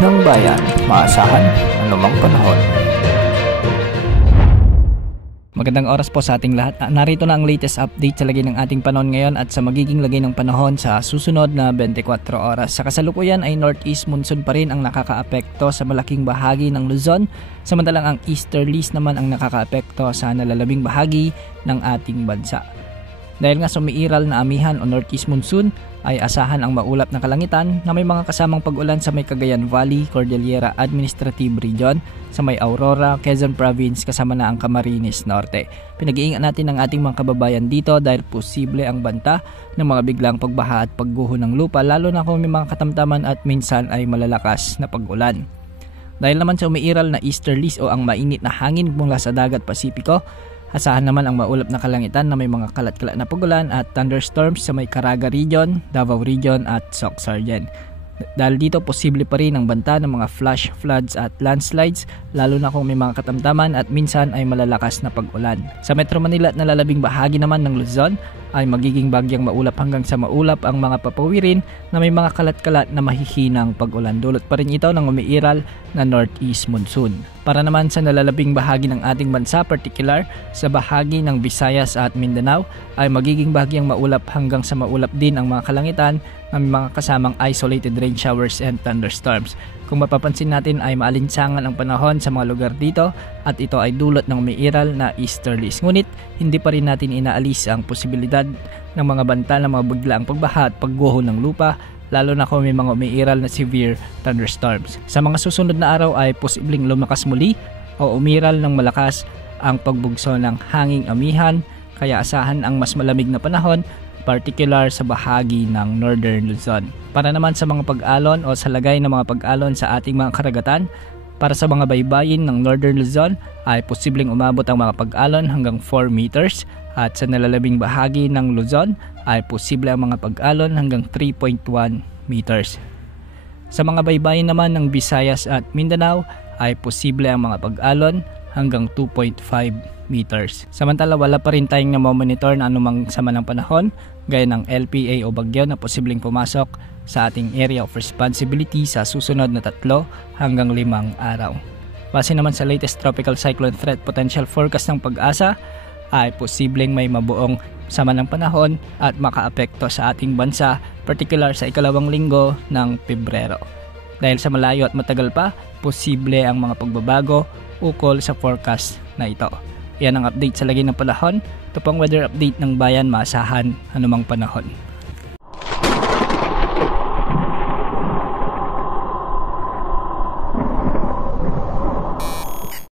ng bayan, maasahan anumang panahon. Magandang oras po sa ating lahat. Narito na ang latest update sa lagay ng ating panahon ngayon at sa magiging lagay ng panahon sa susunod na 24 oras. Sa kasalukuyan ay northeast monsoon pa rin ang nakakaapekto sa malaking bahagi ng Luzon, samantalang ang easterlies naman ang nakakaapekto sa nalalabing bahagi ng ating bansa. Dahil nga sumiiral na amihan o northeast monsoon, ay asahan ang maulap na kalangitan na may mga kasamang pag-ulan sa may Cagayan Valley, Cordillera Administrative Region, sa may Aurora, Quezon Province kasama na ang Camarines Norte. Pinag-iingat natin ang ating mga kababayan dito dahil posible ang banta ng mga biglang pagbaha at pagguho ng lupa lalo na kung may mga katamtaman at minsan ay malalakas na pag-ulan. Dahil naman sa umiiral na easterlies o ang mainit na hangin mula sa dagat Pasipiko, asahan naman ang maulap na kalangitan na may mga kalat-kalat na pagulan at thunderstorms sa may Caraga Region, Davao Region at Soc-Sargen. Dahil dito posible pa rin ang banta ng mga flash floods at landslides lalo na kung may mga katamtaman at minsan ay malalakas na pag-ulan. Sa Metro Manila at nalalabing bahagi naman ng Luzon ay magiging bagyang maulap hanggang sa maulap ang mga papawirin na may mga kalat-kalat na mahihinang pag-ulan. Dulot pa rin ito ng umiiral na northeast monsoon. Para naman sa nalalabing bahagi ng ating bansa, particular sa bahagi ng Visayas at Mindanao ay magiging bagyang maulap hanggang sa maulap din ang mga kalangitan na may mga kasamang isolated rain showers and thunderstorms. Kung mapapansin natin ay maalinsangan ang panahon sa mga lugar dito at ito ay dulot ng umiiral na easterlies. Ngunit hindi pa rin natin inaalis ang posibilidad ng mga banta ng mga biglaang pagbaha at pagguho ng lupa lalo na kung may mga umiiral na severe thunderstorms. Sa mga susunod na araw ay posibleng lumakas muli o umiral ng malakas ang pagbugso ng hanging amihan kaya asahan ang mas malamig na panahon particular sa bahagi ng Northern Luzon. Para naman sa mga pag-alon o sa lagay ng mga pag-alon sa ating mga karagatan, para sa mga baybayin ng Northern Luzon ay posibleng umabot ang mga pag-alon hanggang 4 meters at sa nalalabing bahagi ng Luzon ay posible ang mga pag-alon hanggang 3.1 meters. Sa mga baybayin naman ng Visayas at Mindanao ay posible ang mga pag-alon hanggang 2.5 meters. Samantala wala pa rin tayong namomonitor na anumang sama ng panahon gaya ng LPA o bagyo na posibleng pumasok sa ating area of responsibility sa susunod na 3 hanggang 5 araw. Base naman sa latest tropical cyclone threat potential forecast ng Pag-asa ay posibleng may mabuong sama ng panahon at makaapekto sa ating bansa particular sa ikalawang linggo ng Pebrero. Dahil sa malayo at matagal pa, posible ang mga pagbabago ukol sa forecast na ito. Yan ang update sa lagay ng panahon. Ito pang weather update ng bayan, maasahan anumang panahon.